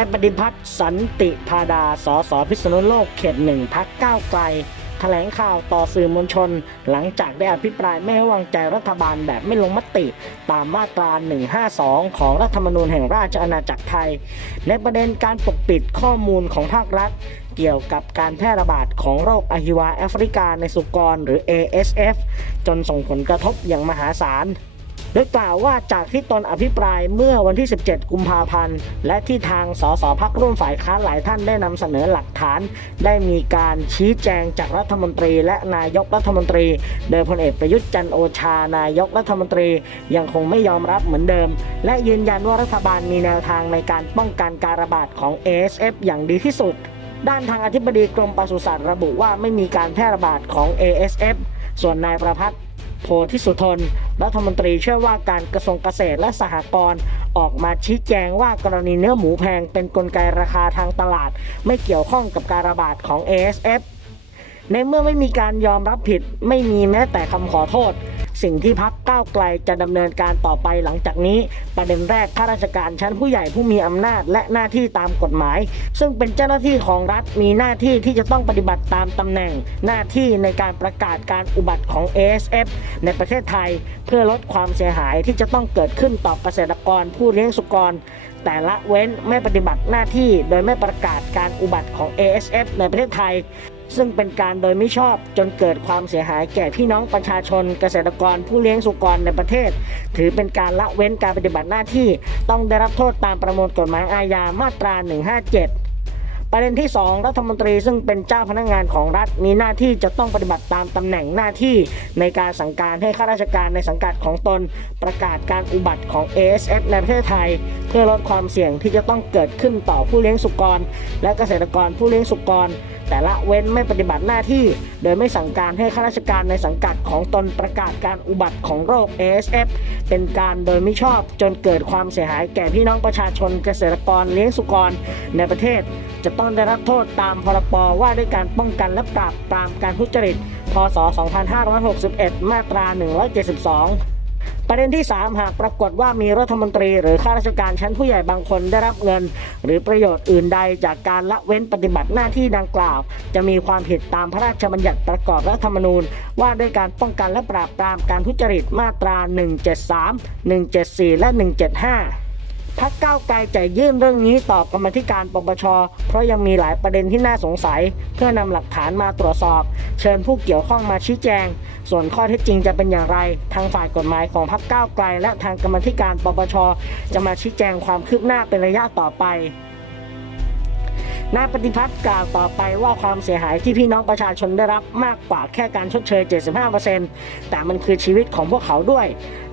นายปฏิพัฒน์สันติพาดา สสพิษณุโลกเขตหนึ่งพักก้าวไกลแถลงข่าวต่อสื่อมวลชน หลังจากได้อภิปรายไม่ไว้วางใจรัฐบาลแบบไม่ลงมติ ตามมาตรา 152 ของรัฐธรรมนูญแห่งราชอาณาจักรไทย ในประเด็นการปกปิดข้อมูลของภาครัฐ เกี่ยวกับการแพร่ระบาดของโรคอหิวาแอฟริกาในสุกรหรือ ASF จนส่งผลกระทบอย่างมหาศาล โดยกล่าวว่าจากที่ตนอภิปรายเมื่อวันที่ 17 กุมภาพันธ์ และที่ทางสสพักร่วมฝ่ายค้านหลายท่านได้นำเสนอหลักฐาน ได้มีการชี้แจงจากรัฐมนตรี และนายกรัฐมนตรี โดยพลเอกประยุทธ์จันโอชา นายกรัฐมนตรียังคงไม่ยอมรับเหมือนเดิม และยืนยันว่ารัฐบาลมีแนวทางในการป้องกันการระบาดของ ASF อย่างดีที่สุด ด้านทางอธิบดีกรมปศุสัตว์ระบุว่าไม่มีการแพร่ระบาดของ ASF ส่วนนายประพัฒน์ โพธิสุทนรัฐมนตรีเชื่อว่าการกระทรวงเกษตรและสหกรณ์ออกมาชี้แจงว่ากรณีเนื้อหมูแพงเป็นนกลไกราคาทางตลาด ไม่เกี่ยวข้องกับการระบาดของ ASF ในเมื่อไม่มีการยอมรับผิดไม่มีแม้แต่คำขอโทษ สิ่งที่พักก้าวไกลจะดำเนินการต่อไปหลังจากนี้ ประเด็นแรกข้าราชการชั้นผู้ใหญ่ผู้มีอำนาจ และหน้าที่ตามกฎหมาย ซึ่งเป็นเจ้าหน้าที่ของรัฐมีหน้าที่ที่จะต้องปฏิบัติตามตำแหน่ง หน้าที่ในการประกาศการอุบัติของ ASF ในประเทศไทย เพื่อลดความเสียหายที่จะต้องเกิดขึ้นต่อเกษตรกรผู้เลี้ยงสุกร แต่ละเว้นไม่ปฏิบัติหน้าที่โดยไม่ประกาศการอุบัติของ ASF ในประเทศไทย ซึ่งเป็นการโดยไม่ชอบจนเกิดความเสียหายแก่พี่น้องประชาชนเกษตรกรผู้เลี้ยงสุกรในประเทศ ถือเป็นการละเว้นการปฏิบัติหน้าที่ ต้องได้รับโทษตามประมวลกฎหมายอาญามาตรา 157ประเด็นที่ 2 รัฐมนตรีซึ่งเป็นเจ้าพนักงานของรัฐมีหน้าที่จะต้องปฏิบัติตามตำแหน่งหน้าที่ในการสั่งการให้ข้าราชการในสังกัดของตน ประกาศการอุบัติของ ASF ในประเทศไทย เพื่อลดความเสี่ยงที่จะต้องเกิดขึ้นต่อผู้เลี้ยงสุกร และเกษตรกรผู้เลี้ยงสุกร แต่ละเว้นไม่ปฏิบัติหน้าที่ โดยไม่สั่งการให้ข้าราชการในสังกัดของตนประกาศการอุบัติของโรค ASF เป็นการโดยไม่ชอบจนเกิดความเสียหายแก่พี่น้องประชาชนเกษตรกรเลี้ยงสุกรในประเทศ จะต้องได้รับโทษตามพรบว่าด้วยการป้องกันและปราบปรามการทุจริต พศ 2561 มาตรา 172 ประเด็นที่ 3 หากปรากฏว่ามีรัฐมนตรี หรือข้าราชการชั้นผู้ใหญ่บางคนได้รับเงิน หรือประโยชน์อื่นใดจากการละเว้นปฏิบัติหน้าที่ดังกล่าว จะมีความผิดตามพระราชบัญญัติประกอบรัฐธรรมนูญ ว่าด้วยการป้องกันและปราบปรามการทุจริตมาตรา 173 174 และ 175 พักก้าวไกลจะยื่นเรื่องนี้ต่อกรรมธิการปปช เพราะยังมีหลายประเด็นที่น่าสงสัย เพื่อนำหลักฐานมาตรวจสอบ เชิญผู้เกี่ยวข้องมาชี้แจง ส่วนข้อเท็จจริงจะเป็นอย่างไร ทางฝ่ายกฎหมายของพักก้าวไกล และทางกรรมธิการปปช จะมาชี้แจงความคืบหน้าเป็นระยะต่อไป นายปฏิพัฒน์กล่าวต่อไปว่าความเสียหายที่พี่น้องประชาชนได้รับมากกว่าแค่การชดเชย 75%แต่มันคือชีวิตของพวกเขาด้วย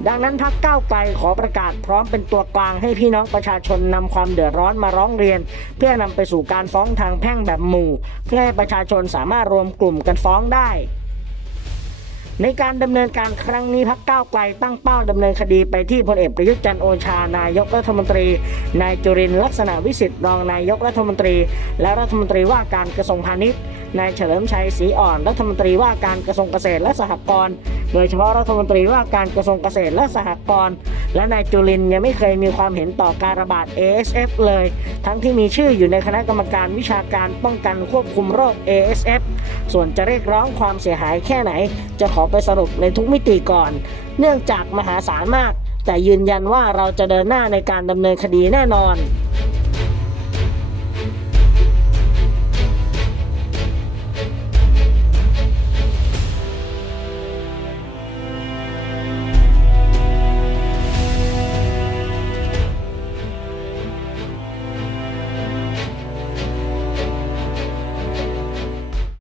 ดังนั้นพักก้าวไกลขอประกาศพร้อมเป็นตัวกลางให้พี่น้องประชาชนนำความเดือดร้อนมาร้องเรียน เพื่อนำไปสู่การฟ้องทางแพ่งแบบหมู่ เพื่อให้ประชาชนสามารถรวมกลุ่มกันฟ้องได้ ในการดำเนินการครั้งนี้พักก้าวไกลตั้งเป้าดำเนินคดีไปที่พลเอกประยุทธ์จันทร์โอชานายกรัฐมนตรี นายจุรินลักษณะวิสิทธิ์รองนายกรัฐมนตรี และรัฐมนตรีว่าการกระทรวงพาณิชย์นายเฉลิมชัยศรีอ่อนรัฐมนตรีว่าการกระทรวงเกษตรและสหกรณ์โดยเฉพาะรัฐมนตรีว่าการกระทรวงเกษตรและสหกรณ์ และนายจุรินยังไม่เคยมีความเห็นต่อการระบาด ASF เลย ทั้งที่มีชื่ออยู่ในคณะกรรมการวิชาการป้องกันควบคุมโรค ASF ส่วนจะเรียกร้องความเสียหายแค่ไหน จะขอไปสรุปในทุกมิติก่อน เนื่องจากมหาศาลมาก แต่ยืนยันว่าเราจะเดินหน้าในการดำเนินคดีแน่นอน